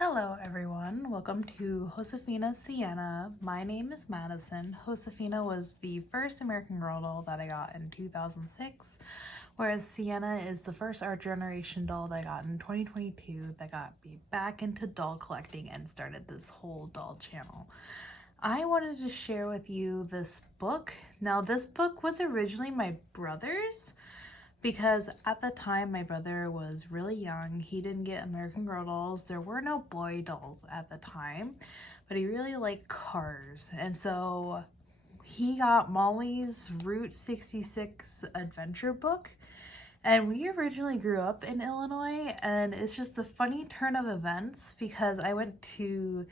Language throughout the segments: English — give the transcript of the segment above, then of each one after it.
Hello everyone, welcome to Josefina Sienna. My name is Madison. Josefina was the first American Girl doll that I got in 2006, whereas Sienna is the first Art Generation doll that I got in 2022 that got me back into doll collecting and started this whole doll channel. I wanted to share with you this book. Now this book was originally my brother's, because at the time my brother was really young. He didn't get American Girl dolls. There were no boy dolls at the time, but he really liked cars. And so he got Molly's Route 66 adventure book. And we originally grew up in Illinois, and it's just a funny turn of events because I went to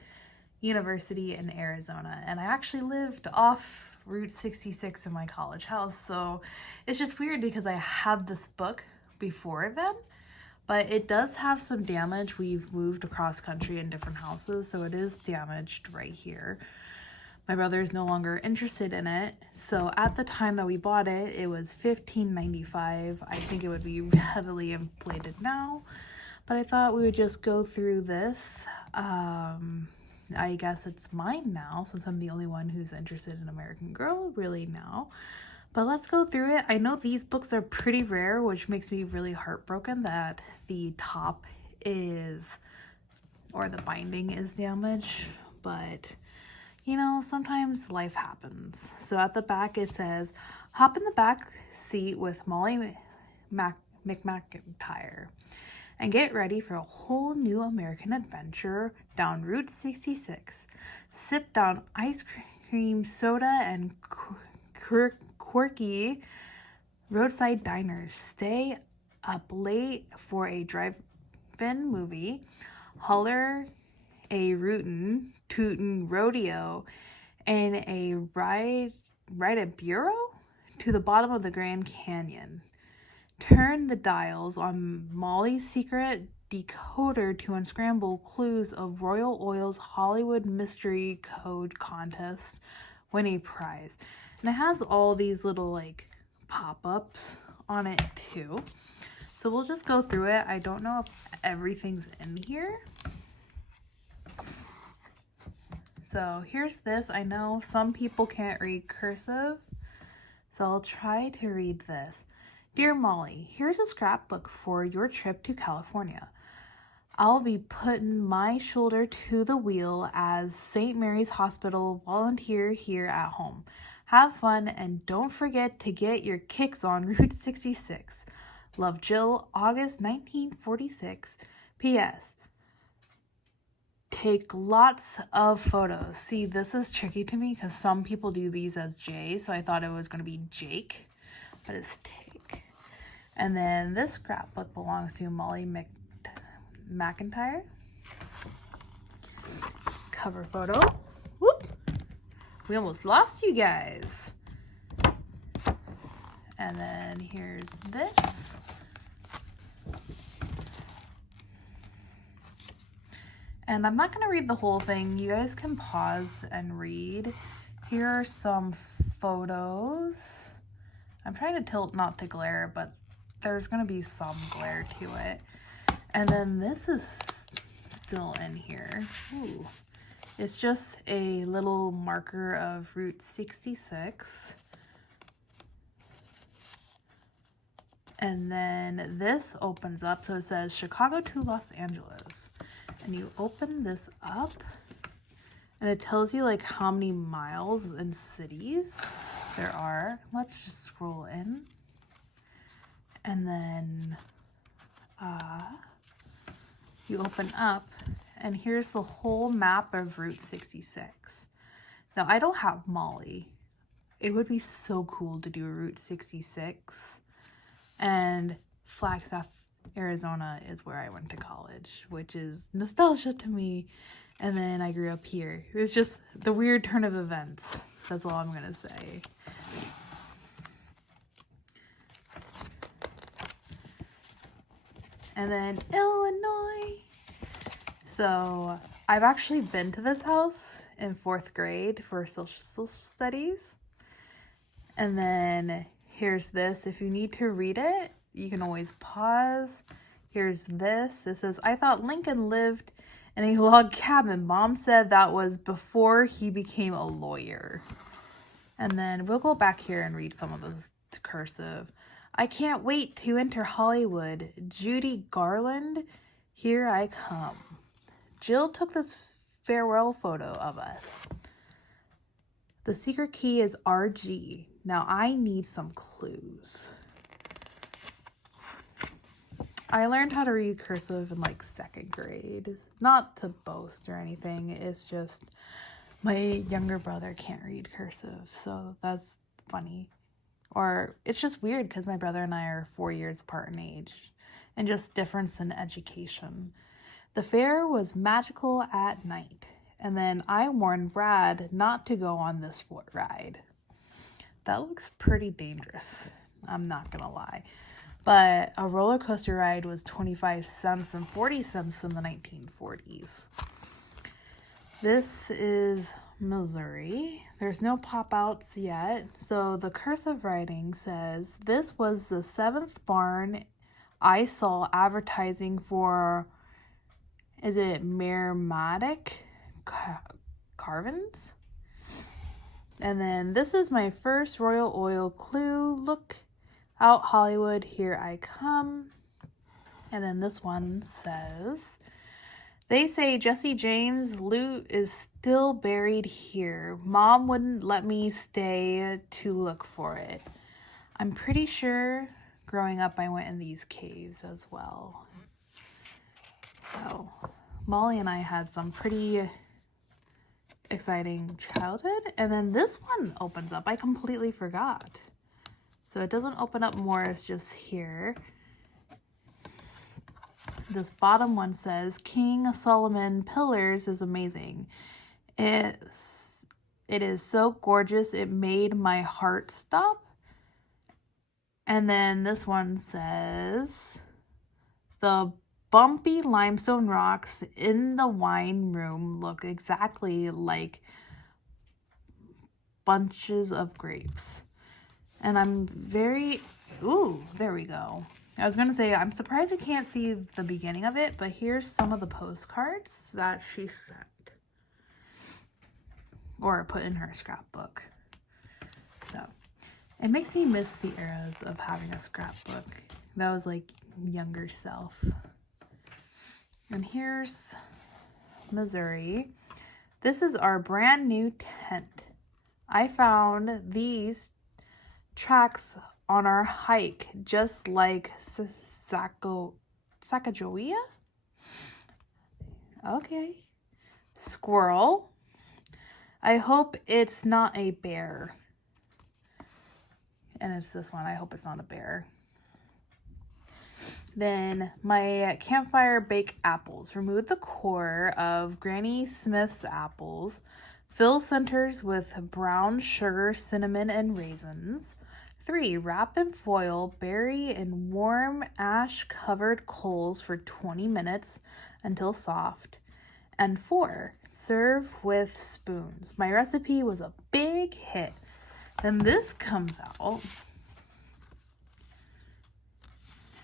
university in Arizona and I actually lived off Route 66 in my college house. So it's just weird because I had this book before then, but it does have some damage. We've moved across country in different houses, so it is damaged right here. My brother is no longer interested in it. So at the time that we bought it, it was $15.95. I think it would be heavily inflated now, but I thought we would just go through this. I guess it's mine now, since I'm the only one who's interested in American Girl really now. But let's go through it. I know these books are pretty rare, which makes me really heartbroken that the top is, or the binding is damaged. But, you know, sometimes life happens. So at the back it says, hop in the back seat with Molly McIntyre and get ready for a whole new American adventure down Route 66. Sip down ice cream, soda, and quirky roadside diners. Stay up late for a drive-in movie. Holler a rootin' tootin' rodeo and a ride a bureau to the bottom of the Grand Canyon. Turn the dials on Molly's secret decoder to unscramble clues of Royal Oil's Hollywood Mystery Code Contest. Win a prize. And it has all these little like pop-ups on it too. So we'll just go through it. I don't know if everything's in here. So here's this. I know some people can't read cursive, so I'll try to read this. Dear Molly, here's a scrapbook for your trip to California. I'll be putting my shoulder to the wheel as St. Mary's Hospital volunteer here at home. Have fun and don't forget to get your kicks on Route 66. Love, Jill, August 1946. P.S. Take lots of photos. See, this is tricky to me because some people do these as J, so I thought it was going to be Jake, but it's Take. And then this scrapbook belongs to Molly McIntyre. Cover photo. Whoop! We almost lost you guys. And then here's this. And I'm not going to read the whole thing. You guys can pause and read. Here are some photos. I'm trying to tilt not to glare, but there's going to be some glare to it. And then this is still in here. Ooh. It's just a little marker of Route 66. And then this opens up, so it says Chicago to Los Angeles. And you open this up, and it tells you like how many miles and cities there are. Let's just scroll in. And then you open up, and here's the whole map of Route 66. Now, I don't have Molly. It would be so cool to do a Route 66. And Flagstaff, Arizona is where I went to college, which is nostalgia to me. And then I grew up here. It's just the weird turn of events. That's all I'm going to say. And then Illinois. So I've actually been to this house in 4th grade for social studies. And then here's this. If you need to read it, you can always pause. Here's this. It says, I thought Lincoln lived in a log cabin. Mom said that was before he became a lawyer. And then we'll go back here and read some of the cursive. I can't wait to enter Hollywood. Judy Garland, here I come. Jill took this farewell photo of us. The secret key is RG. Now I need some clues. I learned how to read cursive in like 2nd grade. Not to boast or anything. It's just my younger brother can't read cursive, so that's funny. Or it's just weird because my brother and I are 4 years apart in age and just difference in education. The fair was magical at night, and then I warned Brad not to go on this ride. That looks pretty dangerous, I'm not gonna lie. But a roller coaster ride was 25 cents and 40 cents in the 1940s. This is Missouri. There's no pop-outs yet. So the cursive writing says, this was the 7th barn I saw advertising for, is it Mermatic Carvins? And then this is my first Royal Oil clue. Look out Hollywood, here I come. And then this one says, they say Jesse James' loot is still buried here. Mom wouldn't let me stay to look for it. I'm pretty sure growing up I went in these caves as well. So Molly and I had some pretty exciting childhood. And then this one opens up. I completely forgot. So it doesn't open up more, it's just here. This bottom one says, King Solomon Pillars is amazing. It is so gorgeous, it made my heart stop. And then this one says, the bumpy limestone rocks in the wine room look exactly like bunches of grapes. And I'm very, ooh, there we go. I was going to say, I'm surprised we can't see the beginning of it, but here's some of the postcards that she sent. Or put in her scrapbook. So, it makes me miss the eras of having a scrapbook. That was like younger self. And here's Missouri. This is our brand new tent. I found these tracks on our hike, just like Sacagawea? Okay. Squirrel. I hope it's not a bear. And it's this one. I hope it's not a bear. Then my campfire baked apples. Remove the core of Granny Smith's apples. Fill centers with brown sugar, cinnamon, and raisins. 3. Wrap in foil, bury in warm ash-covered coals for 20 minutes until soft. And 4. Serve with spoons. My recipe was a big hit. Then this comes out.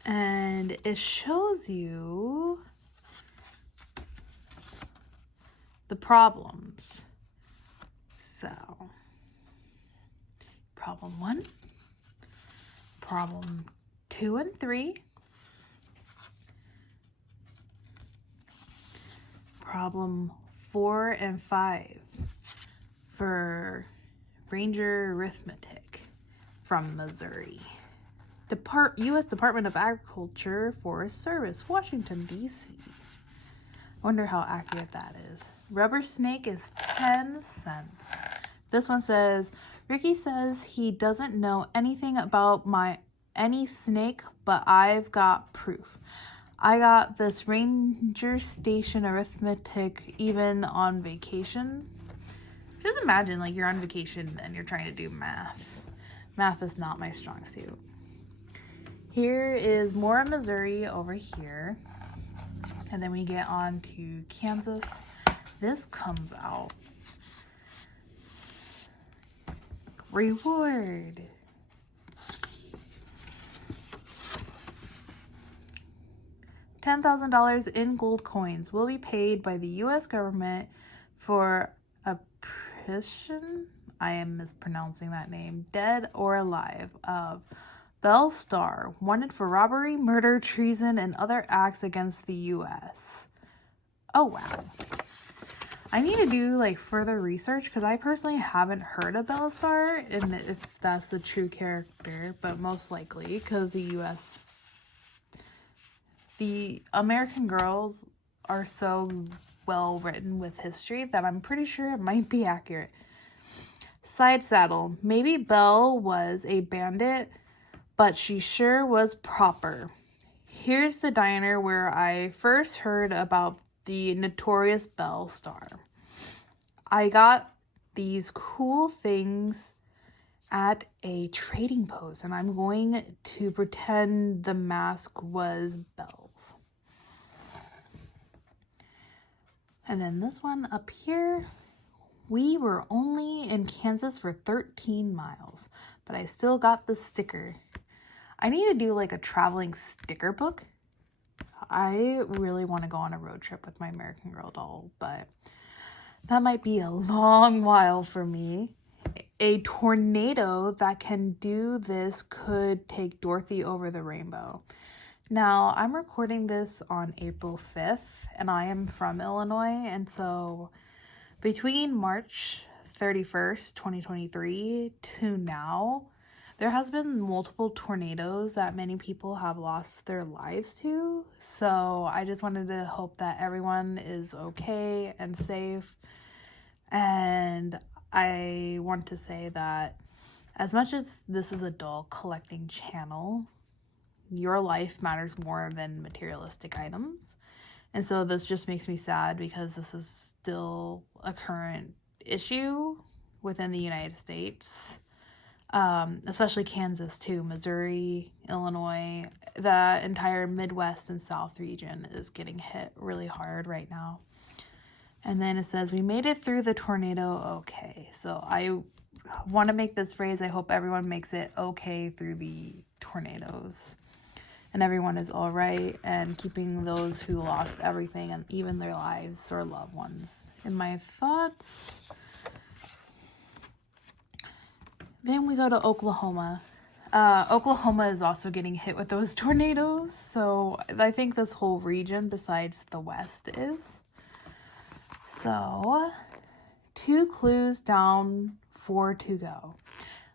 And it shows you the problems. So, problem 1. Problem 2 and 3. Problem 4 and 5 for Ranger Arithmetic from Missouri. U.S. Department of Agriculture, Forest Service, Washington, D.C. Wonder how accurate that is. Rubber snake is 10 cents. This one says, Ricky says he doesn't know anything about any snake, but I've got proof. I got this ranger station arithmetic even on vacation. Just imagine like you're on vacation and you're trying to do math. Math is not my strong suit. Here is more Missouri over here. And then we get on to Kansas. This comes out. Reward. $10,000 in gold coins will be paid by the U.S. government for a person, I am mispronouncing that name, dead or alive, of Belle Starr, wanted for robbery, murder, treason, and other acts against the U.S. Oh, wow. I need to do like further research because I personally haven't heard of Belle Starr and if that's a true character, but most likely because the American Girls are so well written with history that I'm pretty sure it might be accurate. Side saddle. Maybe Belle was a bandit, but she sure was proper. Here's the diner where I first heard about the notorious Belle Starr. I got these cool things at a trading post, and I'm going to pretend the mask was Belle's. And then this one up here, we were only in Kansas for 13 miles, but I still got the sticker. I need to do like a traveling sticker book. I really want to go on a road trip with my American Girl doll, but that might be a long while for me. A tornado that can do this could take Dorothy over the rainbow. Now, I'm recording this on April 5th, and I am from Illinois, and so between March 31st, 2023 to now, there has been multiple tornadoes that many people have lost their lives to. So I just wanted to hope that everyone is okay and safe. And I want to say that as much as this is a doll collecting channel, your life matters more than materialistic items. And so this just makes me sad because this is still a current issue within the United States. Especially Kansas too, Missouri, Illinois, the entire Midwest and South region is getting hit really hard right now. And then it says, we made it through the tornado okay. So I want to make this phrase, I hope everyone makes it okay through the tornadoes. And everyone is all right and keeping those who lost everything and even their lives or loved ones in my thoughts. Then we go to Oklahoma. Oklahoma is also getting hit with those tornadoes. So I think this whole region besides the West is. So 2 clues down, 4 to go.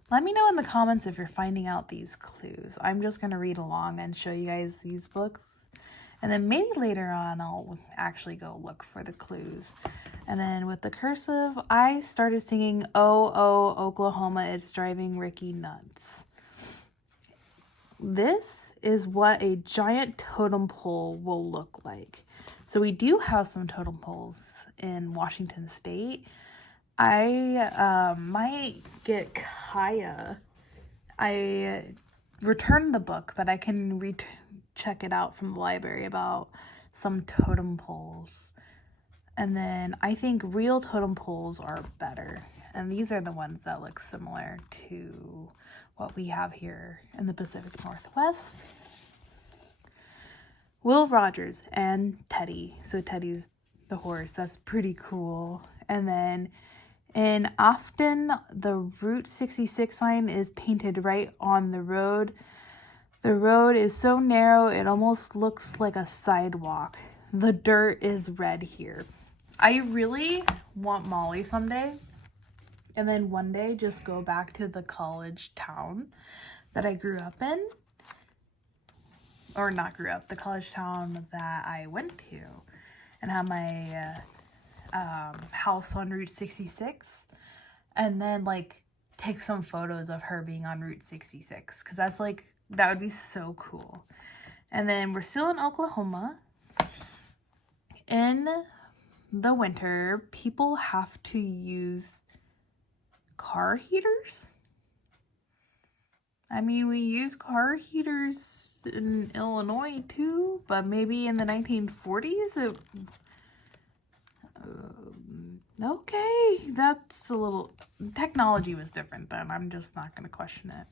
Let me know in the comments if you're finding out these clues. I'm just going to read along and show you guys these books. And then maybe later on I'll actually go look for the clues. And then with the cursive, I started singing, "Oh, oh, Oklahoma, it's driving Ricky nuts." This is what a giant totem pole will look like. So we do have some totem poles in Washington State. I might get Kaya. I returned the book, but I can check it out from the library about some totem poles. And then I think real totem poles are better. And these are the ones that look similar to what we have here in the Pacific Northwest. Will Rogers and Teddy. So Teddy's the horse. That's pretty cool. And then in Afton, the Route 66 sign is painted right on the road. The road is so narrow it almost looks like a sidewalk. The dirt is red here. I really want Molly someday, and then one day just go back to the college town that I grew up in, or not grew up, the college town that I went to, and have my house on Route 66, and then like take some photos of her being on Route 66, because that's like, that would be so cool. And then we're still in Oklahoma. In the winter, people have to use car heaters. I mean, we use car heaters in Illinois too, but maybe in the 1940s okay, that's a little, technology was different then. I'm just not going to question it.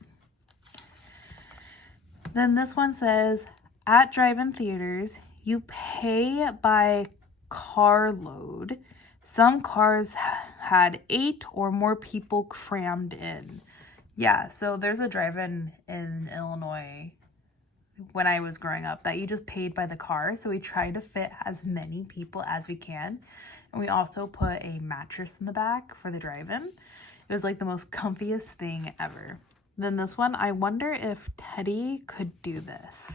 Then this one says, at drive-in theaters, You pay by carload. Some cars had 8 or more people crammed in. Yeah, so there's a drive-in in Illinois when I was growing up that you just paid by the car. So we tried to fit as many people as we can. And we also put a mattress in the back for the drive-in. It was like the most comfiest thing ever. Then this one, I wonder if Teddy could do this.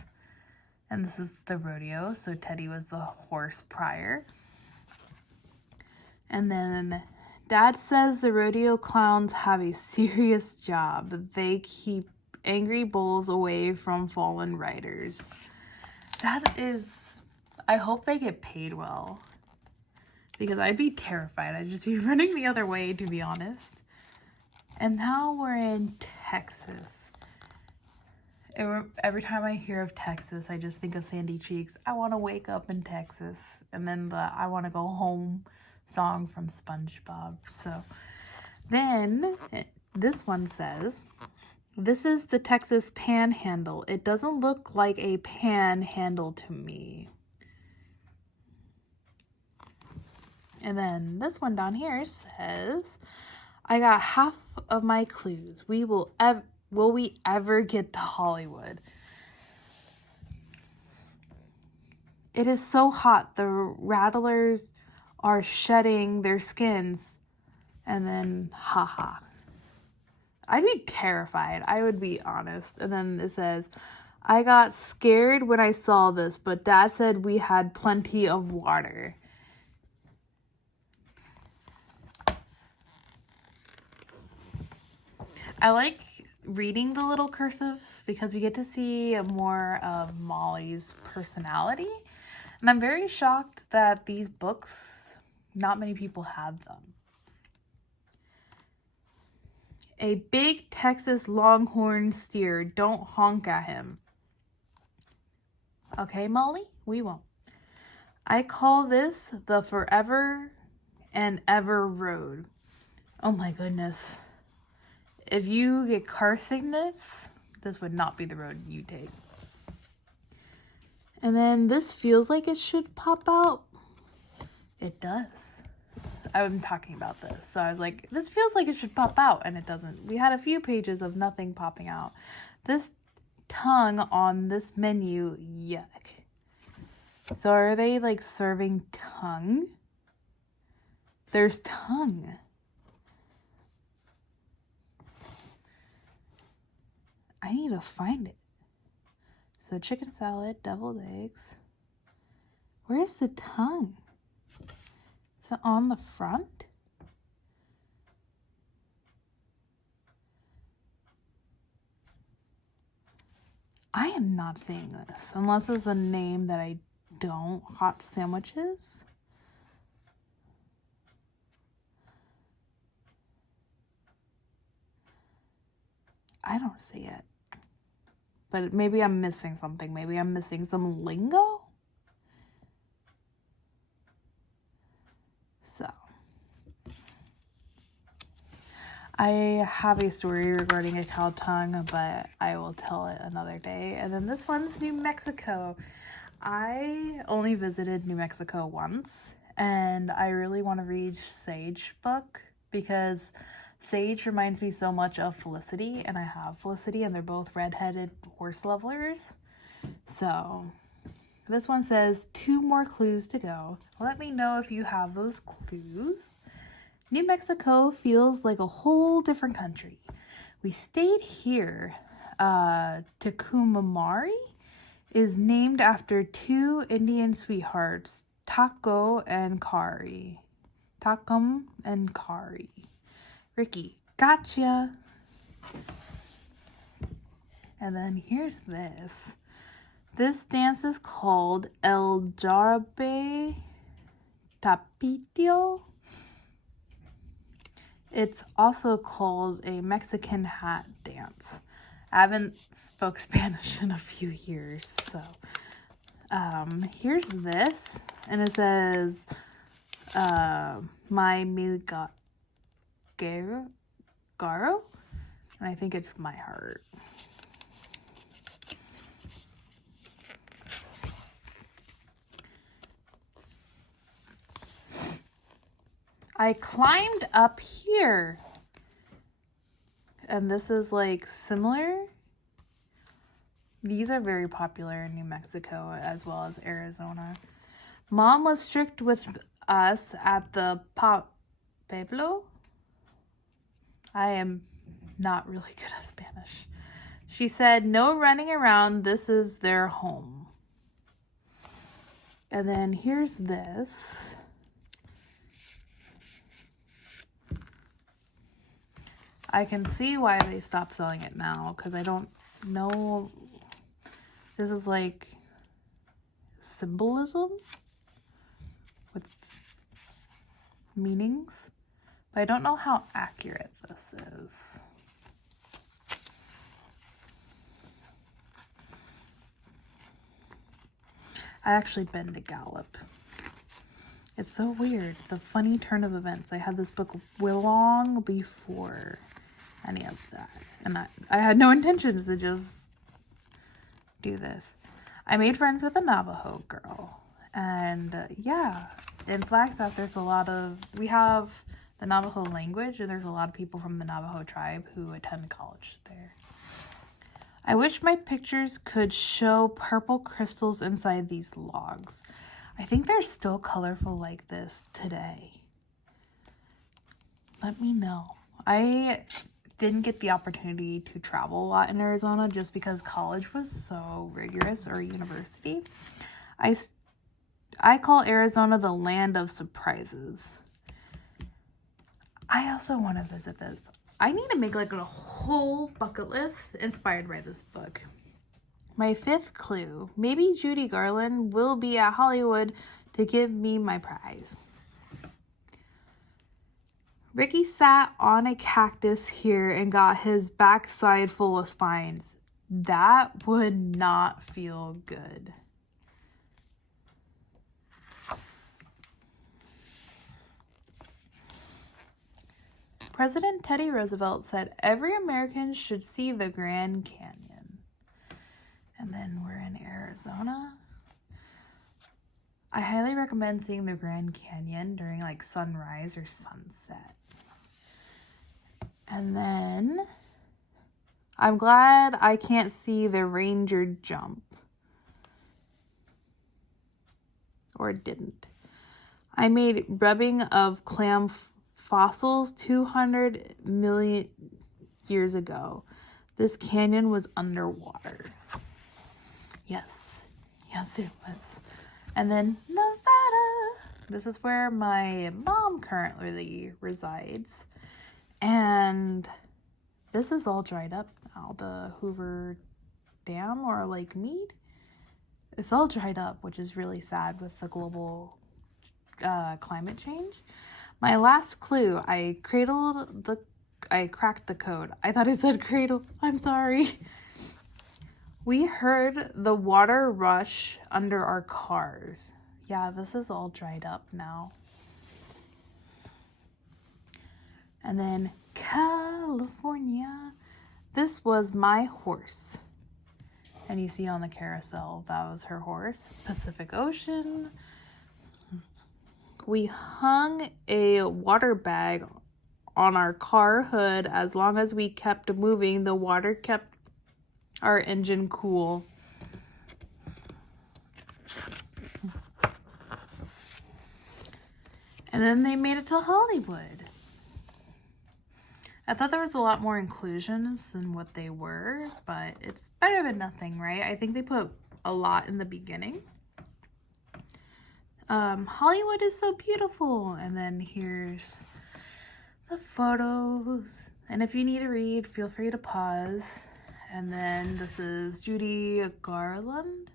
And this is the rodeo. So Teddy was the horse prior. And then Dad says the rodeo clowns have a serious job. They keep angry bulls away from fallen riders. That is, I hope they get paid well, because I'd be terrified. I'd just be running the other way, to be honest. And now we're in Texas. Every time I hear of Texas, I just think of Sandy Cheeks. I want to wake up in Texas. And then the I want to go home song from SpongeBob. So then this one says, this is the Texas Panhandle. It doesn't look like a panhandle to me. And then this one down here says, I got half of my clues. Will we ever get to Hollywood? It is so hot. The rattlers are shedding their skins. And then, haha. I'd be terrified. I would be honest. And then it says, I got scared when I saw this, but Dad said we had plenty of water. I like reading the little cursive because we get to see more of Molly's personality. And I'm very shocked that these books, not many people had them. A big Texas Longhorn steer. Don't honk at him. Okay, Molly? We won't. I call this the Forever and Ever Road. Oh my goodness. If you get car sickness, this would not be the road you take. And then this feels like it should pop out. It does. I'm talking about this. So I was like, this feels like it should pop out, and it doesn't. We had a few pages of nothing popping out. This tongue on this menu, yuck. So are they like serving tongue? There's tongue. I need to find it. So chicken salad, deviled eggs. Where's the tongue? Is it on the front? I am not seeing this unless it's a name that I don't. Hot sandwiches. I don't see it. But maybe I'm missing something. Maybe I'm missing some lingo. So, I have a story regarding a cow tongue, but I will tell it another day. And then this one's New Mexico. I only visited New Mexico once, and I really want to read Sage book because Sage reminds me so much of Felicity, and I have Felicity, and they're both redheaded horse levelers. So this one says 2 more clues to go. Let me know if you have those clues. New Mexico feels like a whole different country. We stayed here. Tucumari is named after 2 Indian sweethearts, Taco and Kari. Takum and Kari. Ricky, gotcha. And then here's this. This dance is called El Jarabe Tapitio. It's also called a Mexican hat dance. I haven't spoke Spanish in a few years, so here's this, and it says my Garo, and I think it's my heart. I climbed up here. And this is like similar. These are very popular in New Mexico as well as Arizona. Mom was strict with us at the Pueblo. I am not really good at Spanish. She said, no running around. This is their home. And then here's this. I can see why they stopped selling it now, because I don't know. This is like symbolism with meanings, but I don't know how accurate this is. I actually been to Gallup. It's so weird. The funny turn of events. I had this book long before any of that. And I had no intentions to just do this. I made friends with a Navajo girl. And yeah, in Flagstaff, there's a lot of, we have the Navajo language, and there's a lot of people from the Navajo tribe who attend college there. I wish my pictures could show purple crystals inside these logs. I think they're still colorful like this today. Let me know. I didn't get the opportunity to travel a lot in Arizona just because college was so rigorous, or university. I call Arizona the land of surprises. I also want to visit this. I need to make like a whole bucket list inspired by this book. My 5th clue. Maybe Judy Garland will be at Hollywood to give me my prize. Ricky sat on a cactus here and got his backside full of spines. That would not feel good. President Teddy Roosevelt said every American should see the Grand Canyon. And then we're in Arizona. I highly recommend seeing the Grand Canyon during like sunrise or sunset. And then I'm glad I can't see the Ranger jump. Or didn't. I made rubbing of clam fossils 200 million years ago. This canyon was underwater. Yes, it was. And then Nevada. This is where my mom currently resides. And this is all dried up now. The Hoover Dam or Lake Mead. It's all dried up, which is really sad with the global climate change. My last clue, I cracked the code. I thought it said cradle. I'm sorry. We heard the water rush under our cars. Yeah, this is all dried up now. And then California. This was my horse. And you see on the carousel, that was her horse. Pacific Ocean. We hung a water bag on our car hood. As long as we kept moving, the water kept our engine cool. And then they made it to Hollywood. I thought there was a lot more inclusions than what they were, but it's better than nothing, right? I think they put a lot in the beginning. Hollywood is so beautiful. And then here's the photos. And if you need to read, feel free to pause. And then this is Judy Garland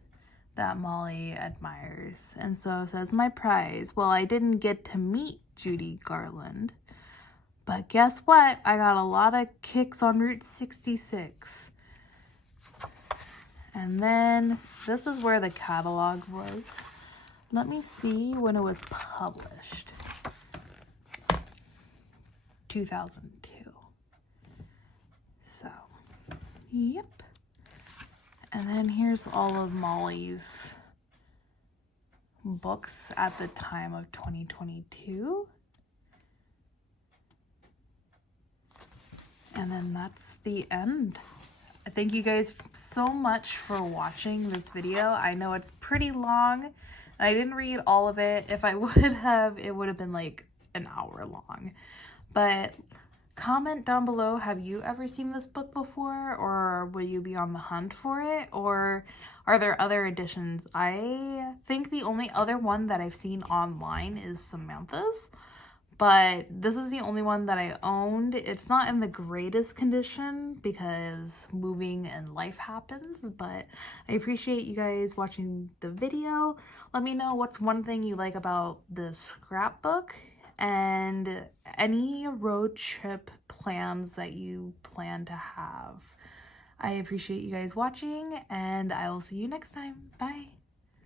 that Molly admires. And so it says, my prize. Well, I didn't get to meet Judy Garland. But guess what? I got a lot of kicks on Route 66. And then this is where the catalog was. Let me see when it was published. 2002. So, yep. And then here's all of Molly's books at the time of 2022. And then that's the end. Thank you guys so much for watching this video. I know it's pretty long. I didn't read all of it. If I would have, it would have been like an hour long. But comment down below, have you ever seen this book before, or will you be on the hunt for it, or are there other editions? I think the only other one that I've seen online is Samantha's, but this is the only one that I owned. It's not in the greatest condition because moving and life happens, but I appreciate you guys watching the video. Let me know what's one thing you like about this scrapbook and any road trip plans that you plan to have. I appreciate you guys watching, and I will see you next time. Bye.